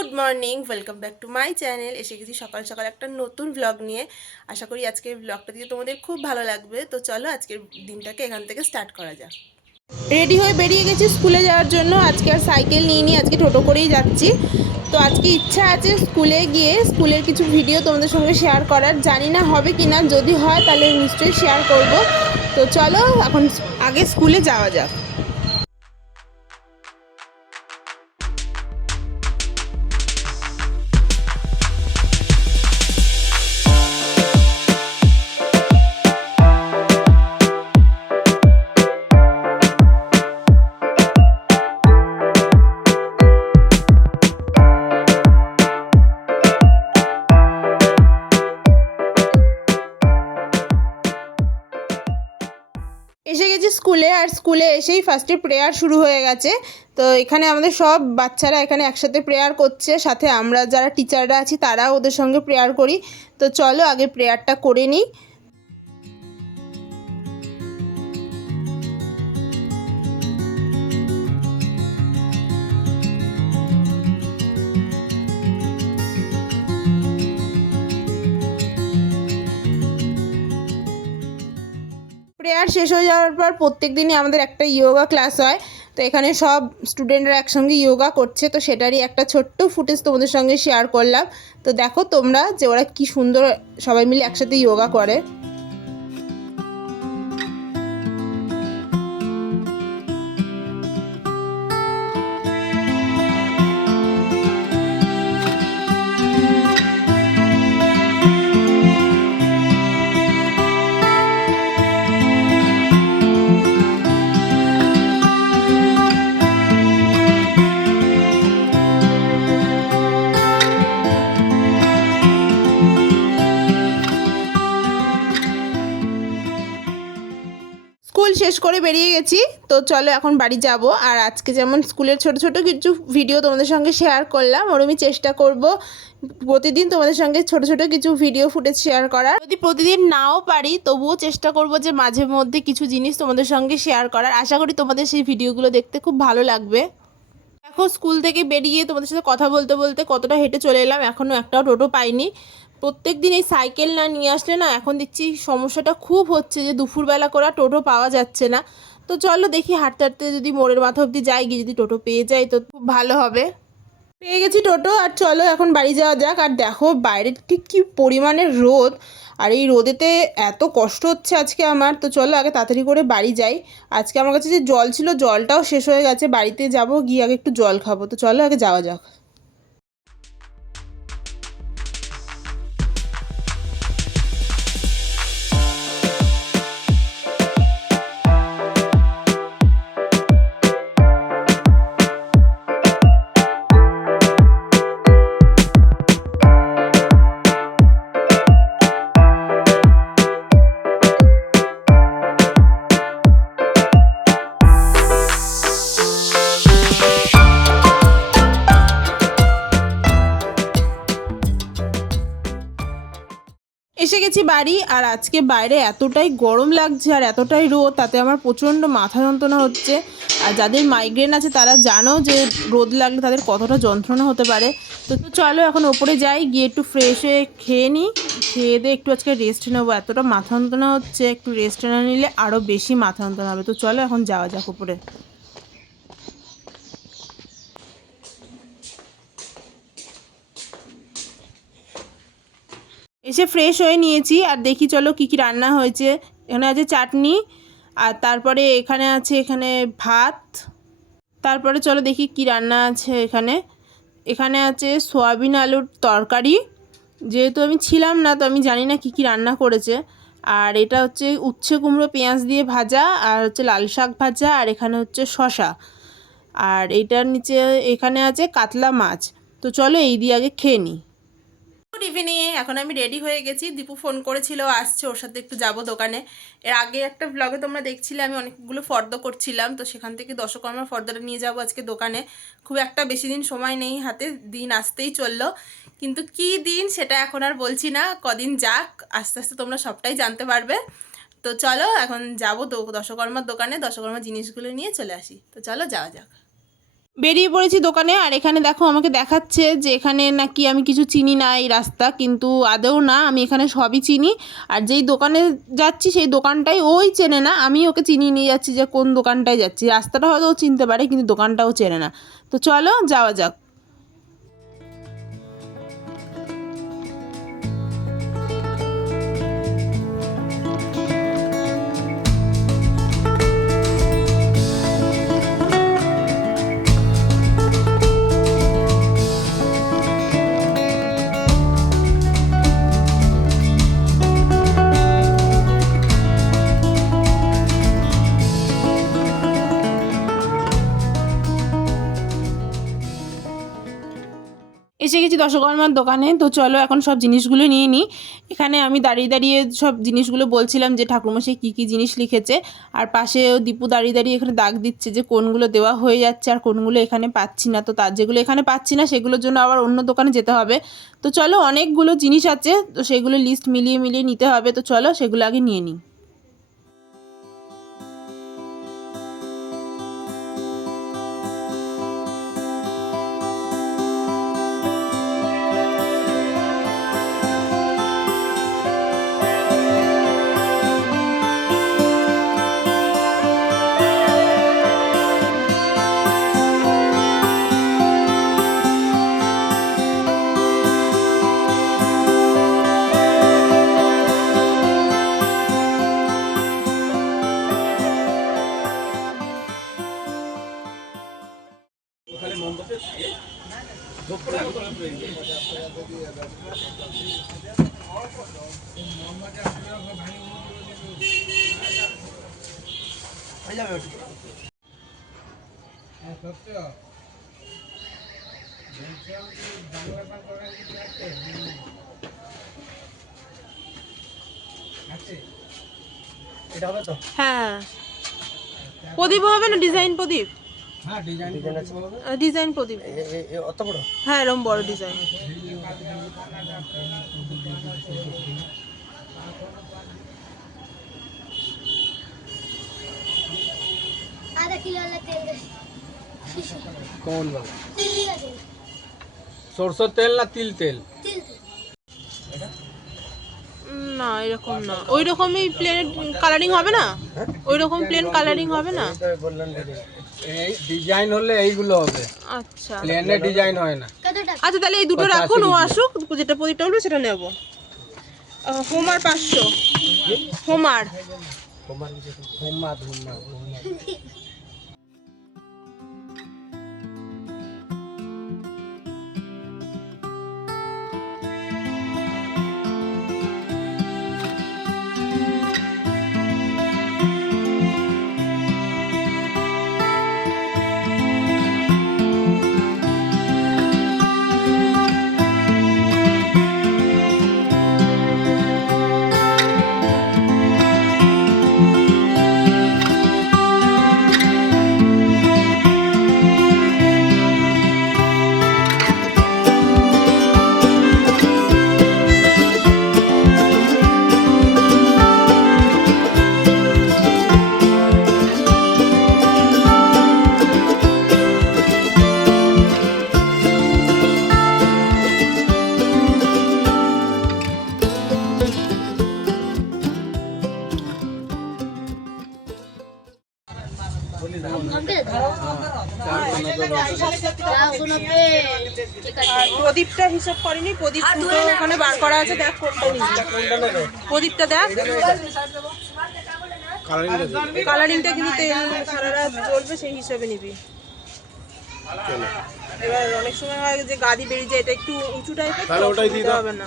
Good morning, welcome back to my channel. এসে গেছি সকাল সকাল একটা নতুন ব্লগ নিয়ে। আশা করি আজকের ব্লগটা দিয়ে তোমাদের খুব ভালো লাগবে। তো চলো আজকের দিনটাকে এখান থেকে স্টার্ট করা যাক। রেডি হয়ে বেরিয়ে গেছি স্কুলে যাওয়ার জন্য। আজকে আর সাইকেল নিয়ে নিয়ে আজকে টোটো করেই যাচ্ছি। তো আজকে ইচ্ছা আছে স্কুলে গিয়ে স্কুলের কিছু ভিডিও তোমাদের সঙ্গে শেয়ার করার। জানি না হবে কি না, যদি হয় তাহলে নিশ্চয়ই শেয়ার করব। তো চলো এখন আগে স্কুলে যাওয়া যাক। এসে গেছি স্কুলে, আর স্কুলে এসেই ফার্স্টে প্রেয়ার শুরু হয়ে গেছে। তো এখানে আমাদের সব বাচ্চারা এখানে একসাথে প্রেয়ার করছে, সাথে আমরা যারা টিচাররা আছি তারাও ওদের সঙ্গে প্রেয়ার করি। তো চলো আগে প্রেয়ারটা করে নিই। প্রেয়ার শেষ হয়ে যাওয়ার পর প্রত্যেক দিনই আমাদের একটা যোগা ক্লাস হয়। তো এখানে সব স্টুডেন্টরা একসঙ্গে যোগা করছে, তো সেটারই একটা ছোট্ট ফুটেজ তোমাদের সঙ্গে শেয়ার করলাম। তো দেখো তোমরা যে ওরা কি সুন্দর সবাই মিলে একসাথে যোগা করে। স্কুল শেষ করে বেরিয়ে গেছি। তো চলো এখন বাড়ি যাব। আর আজকে যেমন স্কুলের ছোট ছোট কিছু ভিডিও তোমাদের সঙ্গে শেয়ার করলাম, ওরমই চেষ্টা করব প্রতিদিন তোমাদের সঙ্গে ছোট ছোট কিছু ভিডিও ফুটেজ শেয়ার করার। যদি প্রতিদিন নাও পারি তবুও চেষ্টা করব যে মাঝে মধ্যে কিছু জিনিস তোমাদের সঙ্গে শেয়ার করার। আশা করি তোমাদের সেই ভিডিওগুলো দেখতে খুব ভালো লাগবে। দেখো স্কুল থেকে বেরিয়ে তোমাদের সাথে কথা বলতে বলতে কতটা হেঁটে চলে এলাম, এখনও একটাও টোটো পাইনি। প্রত্যেক দিন এই সাইকেল না নিয়ে আসলে না এখন দেখছি সমস্যাটা খুব হচ্ছে যে দুপুরবেলা করে টোটো পাওয়া যাচ্ছে না। তো চলো দেখি হাঁটতে হাঁটতে যদি মোড়ের মাথা অবধি যাই, গিয়ে যদি টোটো পেয়ে যাই তো খুব ভালো হবে। পেয়ে গেছি টোটো, আর চলো এখন বাড়ি যাওয়া যাক। আর দেখো বাইরে ঠিক কী পরিমাণের রোদ, আর এই রোদেতে এত কষ্ট হচ্ছে আজকে আমার। তো চলো আগে তাড়াতাড়ি করে বাড়ি যাই। আজকে আমার কাছে যে জল ছিল জলটাও শেষ হয়ে গেছে, বাড়িতে যাব গিয়ে আগে একটু জল খাবো। তো চলো আগে যাওয়া যাক। এসে গেছি বাড়ি। আর আজকে বাইরে এতটাই গরম লাগছে আর এতটাই রোদ, তাতে আমার প্রচণ্ড মাথা যন্ত্রণা হচ্ছে। আর যাদের মাইগ্রেন আছে তারা জানো যে রোদ লাগলে তাদের কতটা যন্ত্রণা হতে পারে। তো চলো এখন ওপরে যাই, গিয়ে একটু ফ্রেশ হয়ে খেয়ে নিই। খেয়ে দিয়ে একটু আজকে রেস্ট নেবো, এতটা মাথা যন্ত্রণা হচ্ছে, একটু রেস্ট না নিলে আরও বেশি মাথা যন্ত্রণা হবে। তো চলো এখন যাওয়া যাক উপরে। এসে ফ্রেশ হয়ে নিয়েছি, আর দেখি চলো কী কী রান্না হয়েছে। এখানে আছে চাটনি, আর তারপরে এখানে ভাত। তারপরে চলো দেখি কি রান্না আছে এখানে। এখানে আছে সয়াবিন আলুর তরকারি। যেহেতু আমি ছিলাম না তো আমি জানি না কি কি রান্না করেছে। আর এটা হচ্ছে উচ্ছে কুমড়ো পেঁয়াজ দিয়ে ভাজা, আর হচ্ছে লাল শাক ভাজা, আর এখানে হচ্ছে শসা। আর এইটার নিচে এখানে আছে কাতলা মাছ। তো চলো এই দিয়ে আগে খেয়ে নিই। গুড ইভিনিং, এখন আমি রেডি হয়ে গেছি। দীপু ফোন করেছিল, আসছে, ওর সাথে একটু যাব দোকানে। এর আগে একটা ব্লগে তোমরা দেখছিলে আমি অনেকগুলো ফর্দ করছিলাম, তো সেখান থেকে দশকর্মার ফর্দটা নিয়ে যাব আজকে দোকানে। খুব একটা বেশি দিন সময় নেই হাতে, দিন আসতেই চললো। কিন্তু কি দিন সেটা এখন আর বলছি না, কদিন যাক, আস্তে আস্তে তোমরা সবটাই জানতে পারবে। তো চলো এখন যাবো দশকর্মার দোকানে, দশকর্মার জিনিসগুলো নিয়ে চলে আসি। তো চলো যাওয়া যাক। বেরিয়ে পড়েছি দোকানে। আর এখানে দেখো আমাকে দেখাচ্ছে যে এখানে নাকি আমি কিছু চিনি না এই রাস্তা, কিন্তু আদৌ না, আমি এখানে সবই চিনি। আর যেই দোকানে যাচ্ছি সেই দোকানটাই ওই চেনে না, আমি ওকে চিনিয়ে নিয়ে যাচ্ছি যে কোন দোকানটায় যাচ্ছি। রাস্তাটা হয়তো ও চিনতে পারে কিন্তু দোকানটাও চেনে না। তো চলো যাওয়া যাক। এসে গেছি দশকর্মার দোকানে। তো চলো এখন সব জিনিসগুলো নিয়ে নিই। এখানে আমি দাঁড়িয়ে দাঁড়িয়ে সব জিনিসগুলো বলছিলাম যে ঠাকুরমশাই কী কী জিনিস লিখেছে, আর পাশেও দীপু দাঁড়িয়ে দাঁড়িয়ে এখানে দাগ দিচ্ছে যে কোনগুলো দেওয়া হয়ে যাচ্ছে আর কোনগুলো এখানে পাচ্ছি না। তো তার যেগুলো এখানে পাচ্ছি না সেগুলোর জন্য আবার অন্য দোকানে যেতে হবে। তো চলো, অনেকগুলো জিনিস আছে, তো সেগুলো লিস্ট মিলিয়ে মিলিয়ে নিতে হবে। তো চলো সেগুলো আগে নিয়ে নিই। হ্যাঁ, প্রদীপ হবে না, ডিজাইন প্রদীপ। হ্যাঁ, ডিজাইন প্রদীপ। অত বড়? হ্যাঁ, এরকম বড় ডিজাইন। कौन वाला? सरसों तेल ना तिल तेल? না এরকম না, ওই রকমই প্লেন কালারিং হবে না? ওই রকম প্লেন কালারিং হবে না? এই ডিজাইন হলে এইগুলো হবে। আচ্ছা, প্লেনে ডিজাইন হয় না। আচ্ছা তাহলে এই দুটো রাখুন, ও আসুক, যেটা প্রদীপটা বলবে সেটা নেব। হোমার 500। হোমার হোমা ধুমা। প্রদীপটা হিসাব করিনি, প্রদীপ দুটো ওখানে বার করা আছে, দেখ কোনটা নিবি। প্রদীপটা দেখ, কালারিংটা কিন্তু তেল সারা রাত জ্বলবে সেই হিসাবে নিবি। এবার অনেক সময় হয় যে গাদি বেরিয়ে যায়, এটা একটু উঁচু টাইপের, তাহলে ওটাই দিতে হবে না।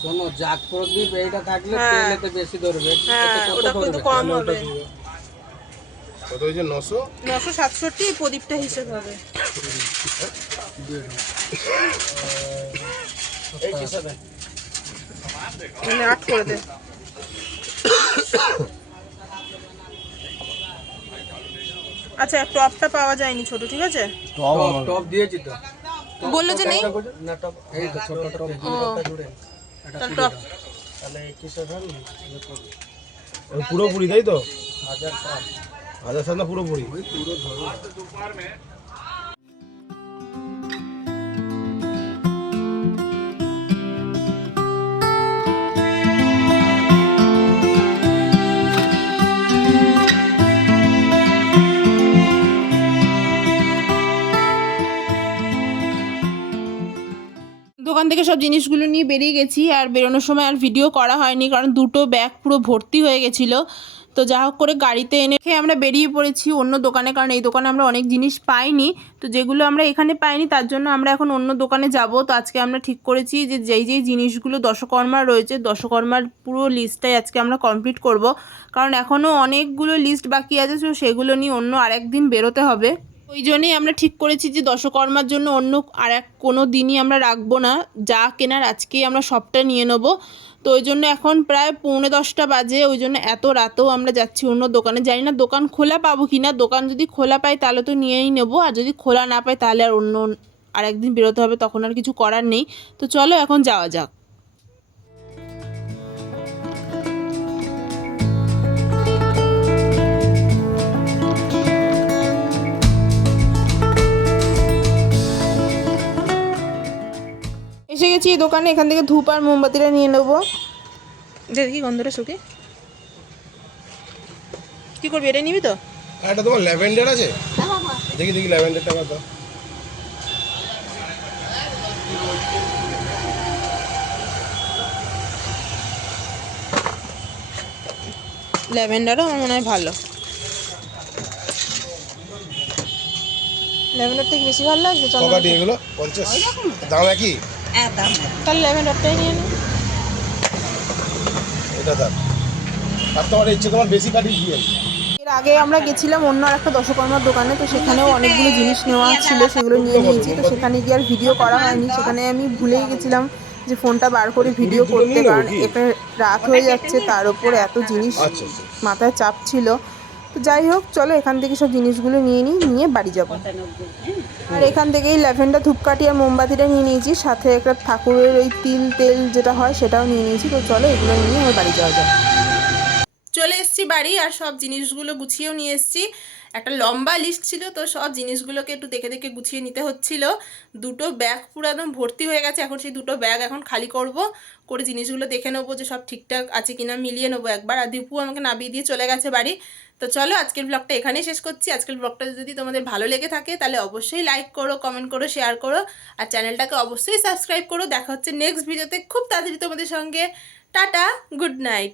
শোনো, জাগ প্রদীপ এইটা থাকলে তেলেতে বেশি ধরবে। হ্যাঁ, ওটা কিন্তু কম হবে। কত হয়েছে? 967 প্রদীপটা হিসেব হবে। এই হিসাবে 8 করে দে। আচ্ছা, টপটা পাওয়া যায়নি ছোট, ঠিক আছে? টপ দিয়েছি তো, বললো যে নেই না টপ এই তো ছোট টপ জুড়ে এটা টপ। তাহলে 21,000 পুরোপুরি তাই তো? 1007 1007 না পুরোপুরি? পুরো ধরো। দোকান থেকে সব জিনিসগুলো নিয়ে বেরিয়ে গেছি, আর বেরোনোর সময় আর ভিডিও করা হয়নি কারণ দুটো ব্যাগ পুরো ভর্তি হয়ে গেছিলো। তো যা হোক করে গাড়িতে এনে আমরা বেরিয়ে পড়েছি অন্য দোকানে, কারণ এই দোকানে আমরা অনেক জিনিস পাইনি। তো যেগুলো আমরা এখানে পাইনি তার জন্য আমরা এখন অন্য দোকানে যাব। তো আজকে আমরা ঠিক করেছি যে যেই জিনিসগুলো দশকর্মার রয়েছে, দশকর্মার পুরো লিস্টটাই আজকে আমরা কমপ্লিট করব, কারণ এখনও অনেকগুলো লিস্ট বাকি আছে। তো সেগুলো নিয়ে অন্য আরেক দিন বেরোতে হবে। ওই জন্যই আমরা ঠিক করেছি যে দশকর্মার জন্য অন্য কোনো দিনই আমরা রাখবো না, যা কেনার আজকেই আমরা সবটা নিয়ে নেবো। তো ওই জন্য এখন প্রায় 9:45 বাজে, ওই জন্য এত রাতেও আমরা যাচ্ছি অন্য দোকানে। জানি না দোকান খোলা পাবো কি না, দোকান যদি খোলা পাই তাহলে তো নিয়েই নেবো, আর যদি খোলা না পাই তাহলে আর অন্য আরেকদিন বেরোতে হবে, তখন আর কিছু করার নেই। তো চলো এখন যাওয়া যাক। এসে গেছি এই দোকানে, এখান থেকে ধূপ আর মোমবাতিটা নিয়ে নেবো। দেখি গন্ধটা শুকে কি করবি, এটা নিবি তো? এটা তোমার ল্যাভেন্ডার আছে? দেখি দেখি ল্যাভেন্ডারটা কত। ল্যাভেন্ডারও আমার মনে হয় ভালো, ল্যাভেন্ডার থেকে বেশি ভালো লাগছে। চল ককাটি এগুলো 50 দাম একই? তাহলে ল্যাভেন্ডারটাই নিয়ে নি। এটা দাম আর তোমার ইচ্ছে তোমার বেশি কাটি দিয়ে। এর আগে আমরা গেছিলাম অন্য একটা দশকর্মার দোকানে, তো সেখানেও অনেকগুলো জিনিস নেওয়া ছিল, সেগুলো নিয়ে নিয়েছি। তো সেখানে গিয়ে আর ভিডিও করা হয়নি, সেখানে আমি ভুলেই গেছিলাম যে ফোনটা বার করে ভিডিও করতে, কারণ এটা রাত হয়ে যাচ্ছে, তার উপর এত জিনিস মাথায় চাপ ছিল। তো যাই হোক, চলো এখান থেকে সব জিনিসগুলো নিয়ে বাড়ি যাব। আর এখান থেকেই ল্যাভেন্ডার ধূপকাঠি আর মোমবাতিটা নিয়ে নিয়েছি, সাথে একটা ঠাকুরের ওই তেল যেটা হয় সেটাও নিয়ে নিয়েছি। তো চলো এগুলো নিয়ে আমার বাড়ি যাওয়া যায়। চলে এসেছি বাড়ি, আর সব জিনিসগুলো গুছিয়েও নিয়ে এসেছি। একটা লম্বা লিস্ট ছিল, তো সব জিনিসগুলোকে একটু দেখে দেখে গুছিয়ে নিতে হচ্ছিল। দুটো ব্যাগ পুরো একদম ভর্তি হয়ে গেছে, এখন সেই দুটো ব্যাগ এখন খালি করে জিনিসগুলো দেখে নেবো যে সব ঠিকঠাক আছে কিনা, মিলিয়ে নেবো একবার। আর দীপু আমাকে নামিয়ে দিয়ে চলে গেছে বাড়ি। তো চলো আজকের ব্লগটা এখানেই শেষ করছি। আজকের ব্লগটা যদি তোমাদের ভালো লেগে থাকে তাহলে অবশ্যই লাইক করো, কমেন্ট করো, শেয়ার করো, আর চ্যানেলটাকে অবশ্যই সাবস্ক্রাইব করো। দেখা হচ্ছে নেক্সট ভিডিওতে খুব তাড়াতাড়ি তোমাদের সঙ্গে। Tata, good night.